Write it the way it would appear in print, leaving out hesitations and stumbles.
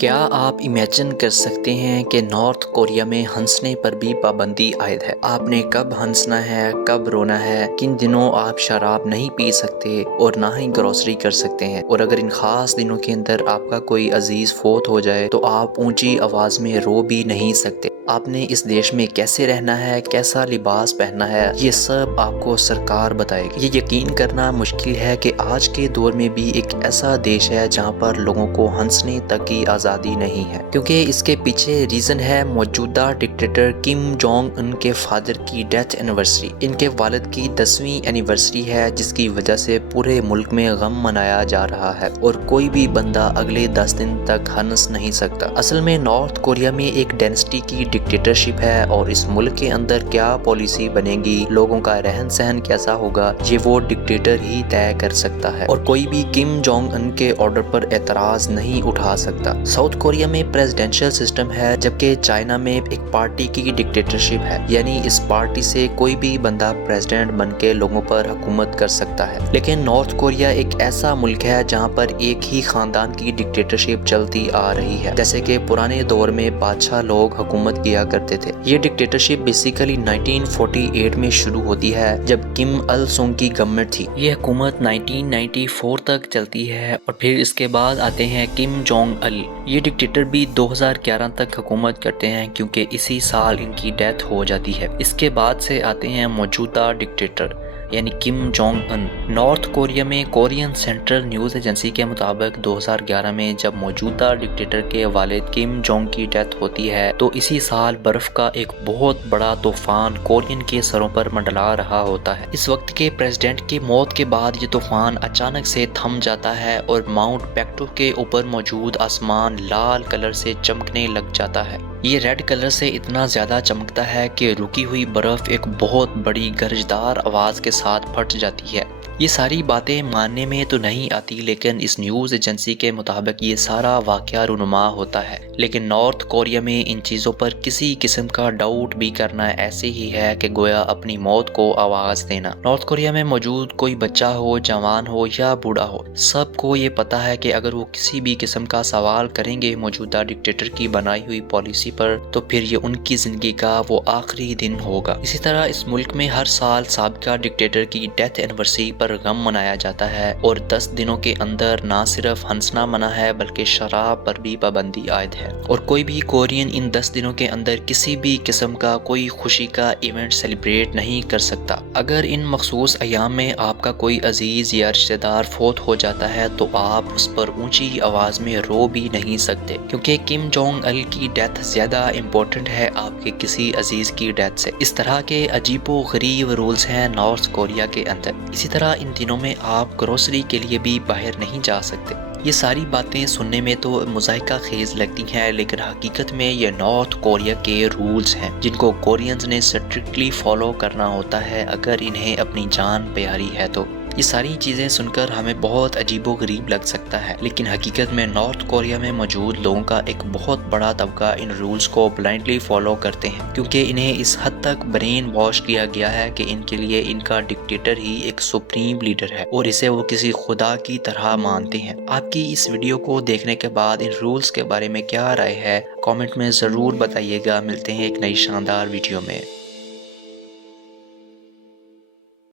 کیا آپ امیجن کر سکتے ہیں کہ نارتھ کوریا میں ہنسنے پر بھی پابندی عائد ہے؟ آپ نے کب ہنسنا ہے، کب رونا ہے، کن دنوں آپ شراب نہیں پی سکتے اور نہ ہی گروسری کر سکتے ہیں، اور اگر ان خاص دنوں کے اندر آپ کا کوئی عزیز فوت ہو جائے تو آپ اونچی آواز میں رو بھی نہیں سکتے۔ آپ نے اس دیش میں کیسے رہنا ہے، کیسا لباس پہننا ہے، یہ سب آپ کو سرکار بتائے گی۔ یہ یقین کرنا مشکل ہے کہ آج کے دور میں بھی ایک ایسا دیش ہے جہاں پر لوگوں کو ہنسنے تک کی آزادی نہیں ہے، کیونکہ اس کے پیچھے ریزن ہے موجودہ ڈکٹیٹر کم جونگ ان کے فادر کی ڈیتھ اینیورسری۔ ان کے والد کی 10ویں اینیورسری ہے، جس کی وجہ سے پورے ملک میں غم منایا جا رہا ہے اور کوئی بھی بندہ اگلے 10 دن تک ہنس نہیں سکتا۔ اصل میں نارتھ کوریا میں ایک ڈائنسٹی کی ڈکٹیٹرشپ ہے، اور اس ملک کے اندر کیا پالیسی بنے گی، لوگوں کا رہن سہن کیسا ہوگا، یہ وہ ڈکٹیٹر ہی طے کر سکتا ہے، اور کوئی بھی کم جونگ ان کے آرڈر پر اعتراض نہیں اٹھا سکتا۔ ساؤتھ کوریا میں پریزیڈنشل سسٹم ہے، جبکہ چائنا میں ایک پارٹی کی ڈکٹیٹرشپ ہے، یعنی اس پارٹی سے کوئی بھی بندہ پریزیڈنٹ بن کے لوگوں پر حکومت کر سکتا ہے۔ لیکن نارتھ کوریا ایک ایسا ملک ہے جہاں پر ایک ہی خاندان کی ڈکٹیٹرشپ چلتی آ رہی ہے، جیسے کہ پرانے دور میں بادشاہ لوگ حکومت کیا کرتے تھے۔ یہ ڈکٹیٹرشپ بیسیکلی 1948 میں شروع ہوتی ہے، جب کم ال سنگ کی گورنمنٹ تھی۔ یہ حکومت 1994 تک چلتی ہے، اور پھر اس کے بعد آتے ہیں کم جونگ ال۔ یہ ڈکٹیٹر بھی 2011 تک حکومت کرتے ہیں، کیونکہ اسی سال ان کی ڈیتھ ہو جاتی ہے۔ اس کے بعد سے آتے ہیں موجودہ ڈکٹیٹر، یعنی Kim Jong Un. North Korea میں کورین سینٹرل نیوز ایجنسی کے مطابق 2011 میں جب موجودہ ڈکٹیٹر کے والد کم جونگ کی ڈیتھ ہوتی ہے، تو اسی سال برف کا ایک بہت بڑا طوفان کورین کے سروں پر منڈلا رہا ہوتا ہے۔ اس وقت کے پریزیڈنٹ کی موت کے بعد یہ طوفان اچانک سے تھم جاتا ہے، اور ماؤنٹ پیکٹو کے اوپر موجود آسمان لال کلر سے چمکنے لگ جاتا ہے۔ یہ ریڈ کلر سے اتنا زیادہ چمکتا ہے کہ رکی ہوئی برف ایک بہت بڑی گرجدار آواز کے ساتھ پھٹ جاتی ہے۔ یہ ساری باتیں ماننے میں تو نہیں آتی، لیکن اس نیوز ایجنسی کے مطابق یہ سارا واقعہ رونما ہوتا ہے۔ لیکن نارتھ کوریا میں ان چیزوں پر کسی قسم کا ڈاؤٹ بھی کرنا ایسے ہی ہے کہ گویا اپنی موت کو آواز دینا۔ نارتھ کوریا میں موجود کوئی بچہ ہو، جوان ہو یا بوڑھا ہو، سب کو یہ پتا ہے کہ اگر وہ کسی بھی قسم کا سوال کریں گے موجودہ ڈکٹیٹر کی بنائی ہوئی پالیسی پر، تو پھر یہ ان کی زندگی کا وہ آخری دن ہوگا۔ اسی طرح اس ملک میں ہر سال سابقہ ڈکٹیٹر کی ڈیتھ اینیورسری پر غم منایا جاتا ہے، اور 10 دنوں کے اندر نہ صرف ہنسنا منع ہے بلکہ شراب پر بھی پابندی عائد ہے، اور کوئی بھی کورین ان 10 دنوں کے اندر کسی بھی قسم کا کوئی خوشی کا ایونٹ سیلیبریٹ نہیں کر سکتا۔ اگر ان مخصوص ایام میں آپ کا کوئی عزیز یا رشتہ دار فوت ہو جاتا ہے تو آپ اس پر اونچی آواز میں رو بھی نہیں سکتے، کیونکہ کم جونگ ال کی ڈیتھ زیادہ امپورٹنٹ ہے آپ کے کسی عزیز کی ڈیتھ سے۔ اس طرح کے عجیب و غریب رولز ہیں نارتھ کوریا کے اندر۔ اسی طرح ان دنوں میں آپ گروسری کے لیے بھی باہر نہیں جا سکتے۔ یہ ساری باتیں سننے میں تو مضحکہ خیز لگتی ہیں، لیکن حقیقت میں یہ نارتھ کوریا کے رولز ہیں جن کو کورینز نے سٹرکٹلی فالو کرنا ہوتا ہے اگر انہیں اپنی جان پیاری ہے تو۔ یہ ساری چیزیں سن کر ہمیں بہت عجیب و غریب لگ سکتا ہے، لیکن حقیقت میں نارتھ کوریا میں موجود لوگوں کا ایک بہت بڑا طبقہ ان رولز کو بلائنڈلی فالو کرتے ہیں، کیونکہ انہیں اس حد تک برین واش کیا گیا ہے کہ ان کے لیے ان کا ڈکٹیٹر ہی ایک سپریم لیڈر ہے، اور اسے وہ کسی خدا کی طرح مانتے ہیں۔ آپ کی اس ویڈیو کو دیکھنے کے بعد ان رولز کے بارے میں کیا رائے ہے، کامنٹ میں ضرور بتائیے گا۔ ملتے ہیں ایک نئی شاندار ویڈیو میں۔